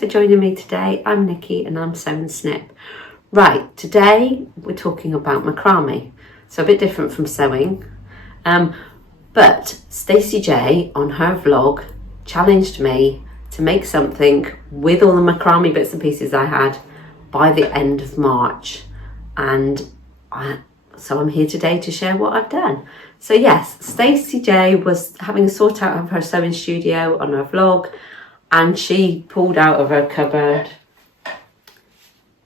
for joining me today. I'm Nikki and I'm Sew&Snip. Right, today we're talking about macrame. So a bit different from sewing. But Stacey J on her vlog challenged me to make something with all the macrame bits and pieces I had by the end of March. So I'm here today to share what I've done. So yes, Stacey J was having a sort out of her sewing studio on her vlog, and she pulled out of her cupboard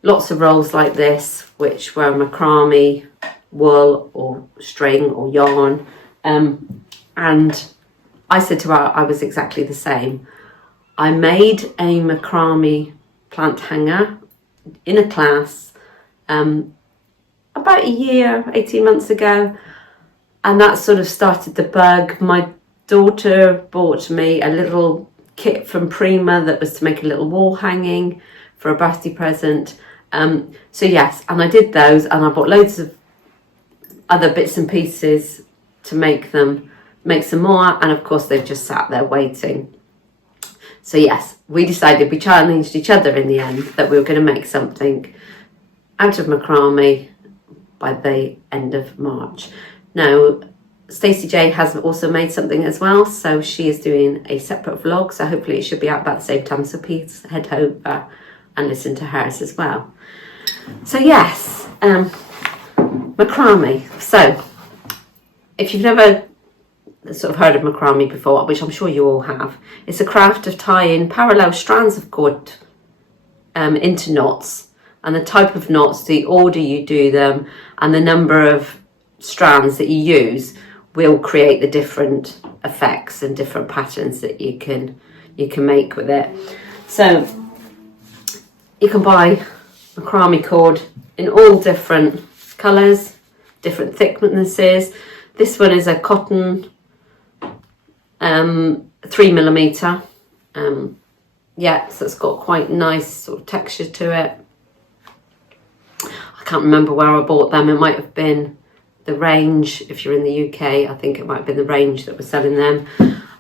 lots of rolls like this, which were macrame, wool or string or yarn. And I said to her I was exactly the same. I made a macrame plant hanger in a class about a year, 18 months ago. And that sort of started the bug. My daughter bought me a little kit from Prima that was to make a little wall hanging for a birthday present. So yes, and I did those, and I bought loads of other bits and pieces to make some more, and of course they've just sat there waiting. So yes, we challenged each other in the end that we were going to make something out of macrame by the end of March. Now, Stacey J has also made something as well, so she is doing a separate vlog, so hopefully it should be out about the same time, so please head over and listen to hers as well. So yes, macrame. So if you've never sort of heard of macrame before, which I'm sure you all have, it's a craft of tying parallel strands of cord into knots, and the type of knots, the order you do them, and the number of strands that you use will create the different effects and different patterns that you can make with it. So you can buy macrame cord in all different colours, different thicknesses. This one is a cotton 3mm. Yeah, so it's got quite nice sort of texture to it. I can't remember where I bought them. It might have been the Range. If you're in the UK, I think it might have been the Range that was selling them.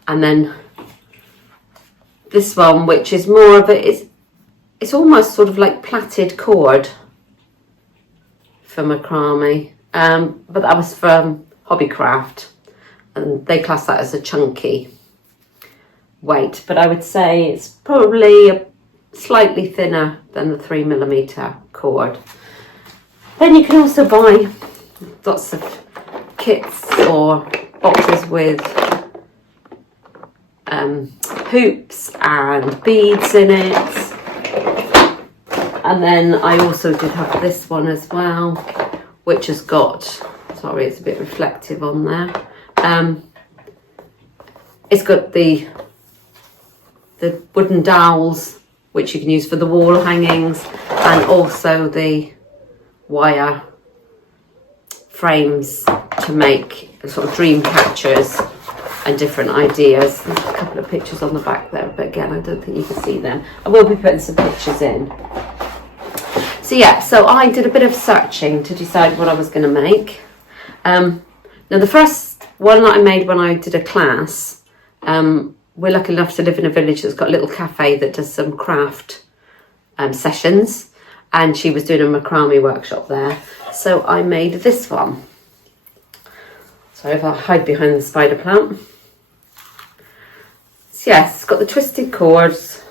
And then this one, which is more of it's almost sort of like plaited cord for macrame, but that was from Hobbycraft, and they class that as a chunky weight, but I would say it's probably slightly thinner than the 3mm cord. Then you can also buy lots of kits or boxes with hoops and beads in it. And then I also did have this one as well, which has got, sorry, it's a bit reflective on there. It's got the wooden dowels, which you can use for the wall hangings, and also the wire frames to make sort of dream catchers and different ideas. There's a couple of pictures on the back there, but again, I don't think you can see them. I will be putting some pictures in. So yeah, so I did a bit of searching to decide what I was going to make. Now the first one that I made when I did a class, we're lucky enough to live in a village that's got a little cafe that does some craft sessions, and she was doing a macrame workshop there. So I made this one. So if I hide behind the spider plant. So yes, it's got the twisted cords,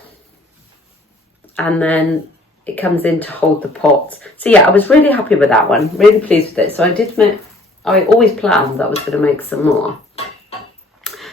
and then it comes in to hold the pot. So yeah, I was really happy with that one, really pleased with it. So I always planned that I was going to make some more.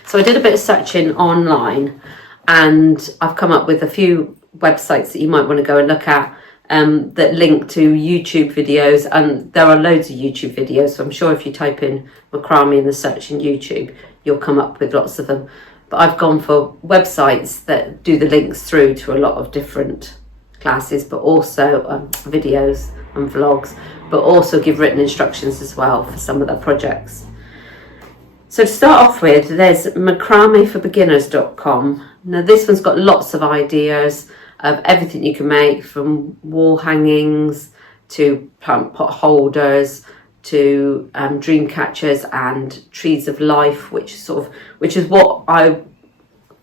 So I did a bit of searching online, and I've come up with a few websites that you might want to go and look at that link to YouTube videos, and there are loads of YouTube videos. So I'm sure if you type in macrame in the search in YouTube, you'll come up with lots of them. But I've gone for websites that do the links through to a lot of different classes, but also videos and vlogs, but also give written instructions as well for some of their projects. So to start off with, there's macrameforbeginners.com. Now this one's got lots of ideas of everything you can make, from wall hangings to plant pot holders to dream catchers and trees of life, which is what I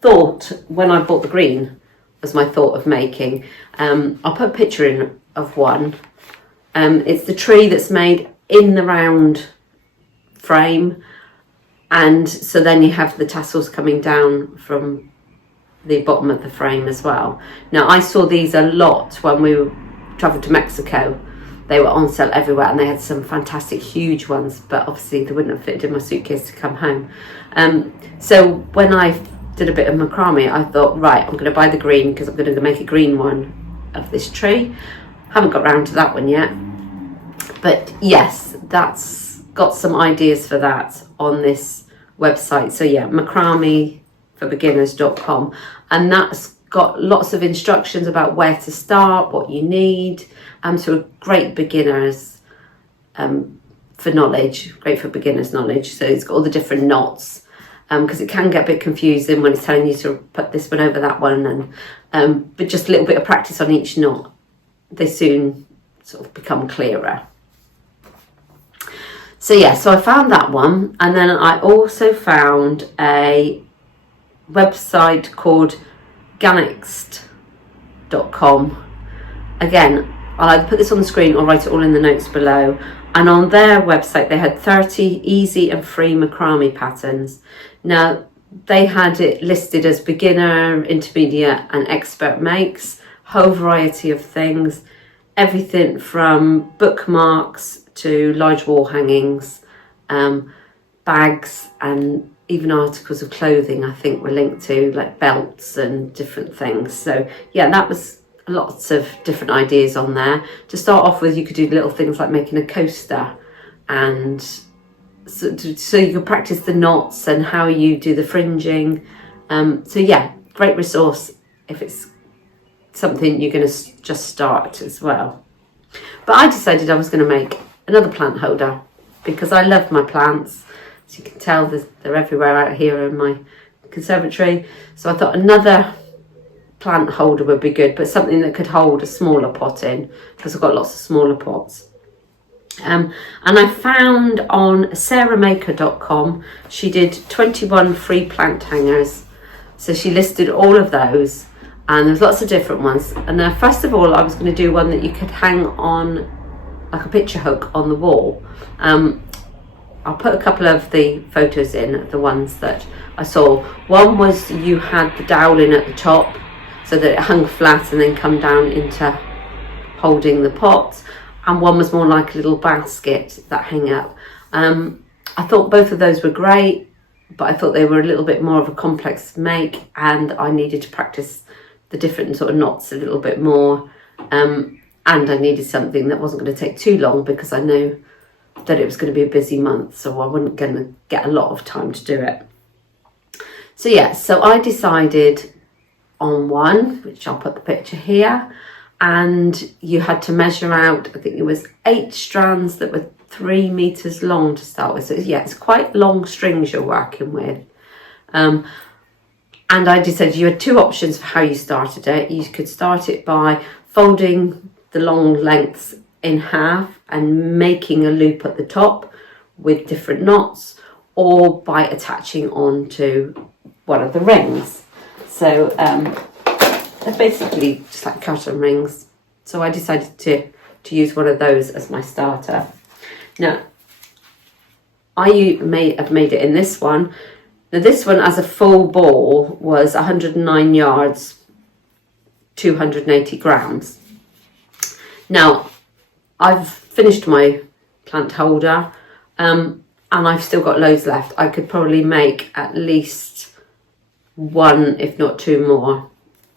thought when I bought the green was my thought of making. I'll put a picture in of one. It's the tree that's made in the round frame, and so then you have the tassels coming down from the bottom of the frame as well. Now, I saw these a lot when we travelled to Mexico. They were on sale everywhere, and they had some fantastic huge ones, but obviously they wouldn't have fitted in my suitcase to come home. So when I did a bit of macrame, I thought, right, I'm going to buy the green because I'm going to make a green one of this tree. Haven't got round to that one yet, but yes, that's got some ideas for that on this website. So yeah, macrameforbeginners.com, and that's got lots of instructions about where to start, what you need. So great beginners for knowledge, great for beginners knowledge. So it's got all the different knots, because it can get a bit confusing when it's telling you to put this one over that one, and but just a little bit of practice on each knot, they soon sort of become clearer. So yeah, so I found that one, and then I also found a website called Gannext.com. Again, I'll either put this on the screen or write it all in the notes below. And on their website, they had 30 easy and free macrame patterns. Now, they had it listed as beginner, intermediate and expert makes, whole variety of things, everything from bookmarks to large wall hangings, bags, and even articles of clothing I think were linked to, like belts and different things. So yeah, that was lots of different ideas on there. To start off with, you could do little things like making a coaster, and so you could practice the knots and how you do the fringing. So yeah, great resource if it's something you're going to just start as well. But I decided I was going to make another plant holder because I love my plants. As you can tell, they're everywhere out here in my conservatory. So I thought another plant holder would be good, but something that could hold a smaller pot in, because I've got lots of smaller pots. And I found on sarahmaker.com, she did 21 free plant hangers. So she listed all of those, and there's lots of different ones. And first of all, I was going to do one that you could hang on like a picture hook on the wall. I'll put a couple of the photos in, the ones that I saw. One was you had the dowling at the top so that it hung flat and then come down into holding the pot. And one was more like a little basket that hung up. I thought both of those were great, but I thought they were a little bit more of a complex make, and I needed to practice the different sort of knots a little bit more. And I needed something that wasn't going to take too long, because I know that it was going to be a busy month, so I wasn't going to get a lot of time to do it. So yeah, so I decided on one, which I'll put the picture here, and you had to measure out, I think it was 8 strands that were 3 meters long to start with. So yeah, it's quite long strings you're working with. And I decided you had 2 options for how you started it. You could start it by folding the long lengths in half and making a loop at the top with different knots, or by attaching onto one of the rings. So they're basically just like curtain rings. So I decided to use one of those as my starter. Now, I may have made it in this one. Now this one, as a full ball, was 109 yards, 280 grams. Now, I've finished my plant holder, and I've still got loads left. I could probably make at least 1, if not 2 more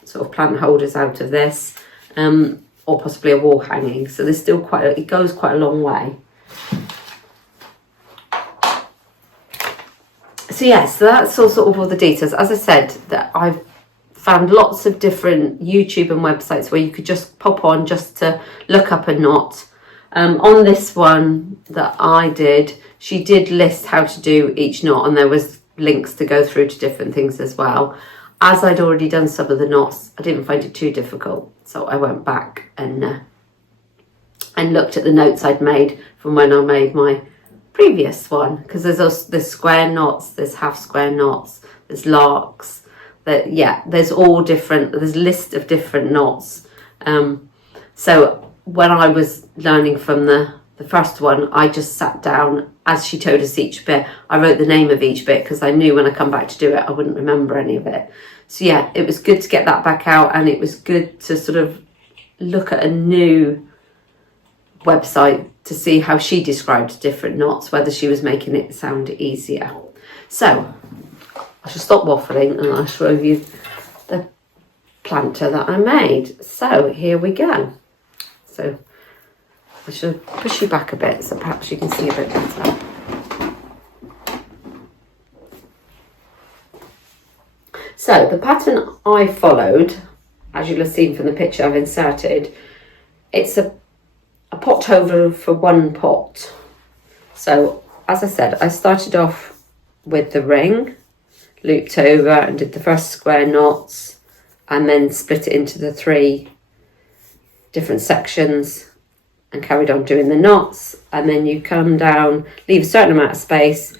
sort of plant holders out of this, or possibly a wall hanging. So there's still it goes quite a long way. So yeah, so that's all sort of all the details. As I said, that I've found lots of different YouTube and websites where you could just pop on just to look up a knot. On this one that I did, she did list how to do each knot, and there was links to go through to different things as well. As I'd already done some of the knots, I didn't find it too difficult, so I went back and looked at the notes I'd made from when I made my previous one, because there's square knots, there's half square knots, there's larks, that, yeah, there's all different, there's a list of different knots. So when I was learning from the first one, I just sat down as she told us each bit. I wrote the name of each bit because I knew when I come back to do it, I wouldn't remember any of it. So yeah, it was good to get that back out, and it was good to sort of look at a new website to see how she described different knots, whether she was making it sound easier. So I should stop waffling and I'll show you the planter that I made. So here we go. So I should push you back a bit so perhaps you can see a bit better. So the pattern I followed, as you'll have seen from the picture I've inserted, it's a pot holder for one pot. So as I said, I started off with the ring, looped over and did the first square knots, and then split it into the 3 different sections and carried on doing the knots. And then you come down, leave a certain amount of space,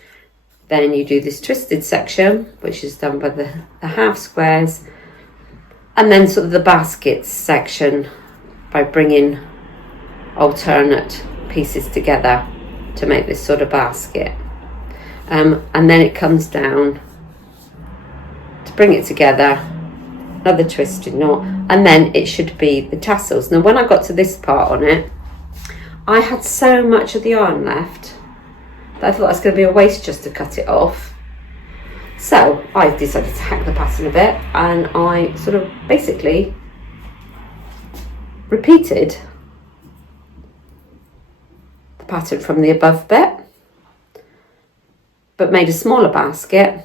then you do this twisted section, which is done by the half squares, and then sort of the baskets section by bringing alternate pieces together to make this sort of basket. And then it comes down to bring it together, another twisted knot, and then it should be the tassels. Now when I got to this part on it, I had so much of the yarn left that I thought it was going to be a waste just to cut it off. So I decided to hack the pattern a bit, and I sort of basically repeated the pattern from the above bit, but made a smaller basket,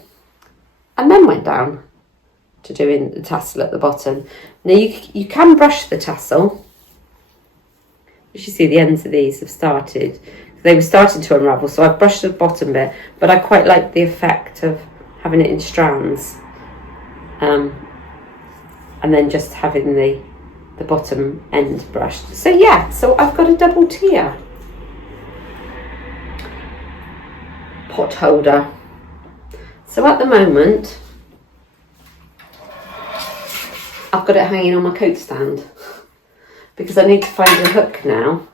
and then went down to doing the tassel at the bottom. Now you can brush the tassel. As you see, the ends of these have started. They were starting to unravel, so I've brushed the bottom bit, but I quite like the effect of having it in strands, and then just having the bottom end brushed. So yeah, so I've got a double tier pot holder. So at the moment, I've got it hanging on my coat stand because I need to find a hook now.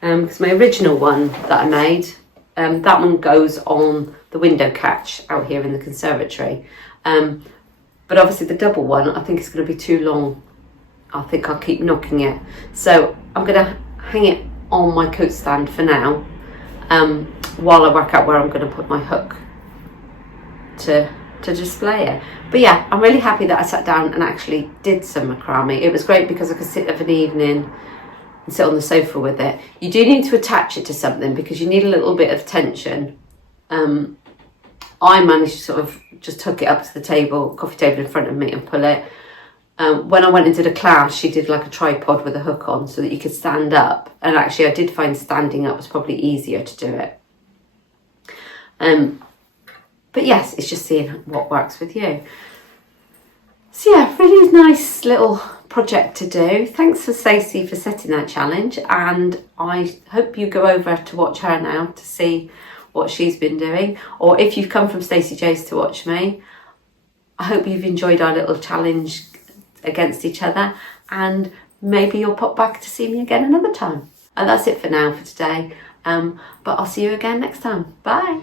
Because my original one that I made, that one goes on the window catch out here in the conservatory. But obviously the double one, I think it's going to be too long. I think I'll keep knocking it. So I'm going to hang it on my coat stand for now, while I work out where I'm going to put my hook to display it. But yeah, I'm really happy that I sat down and actually did some macrame. It was great because I could sit of an evening and sit on the sofa with it. You do need to attach it to something because you need a little bit of tension. I managed to sort of just hook it up to the table, coffee table in front of me, and pull it. When I went and did a class, she did like a tripod with a hook on so that you could stand up. And actually I did find standing up was probably easier to do it. But yes, it's just seeing what works with you. So yeah, really nice little project to do. Thanks for Stacey for setting that challenge, and I hope you go over to watch her now to see what she's been doing, or if you've come from Stacey J's to watch me, I hope you've enjoyed our little challenge against each other, and maybe you'll pop back to see me again another time. And that's it for now for today, but I'll see you again next time. Bye.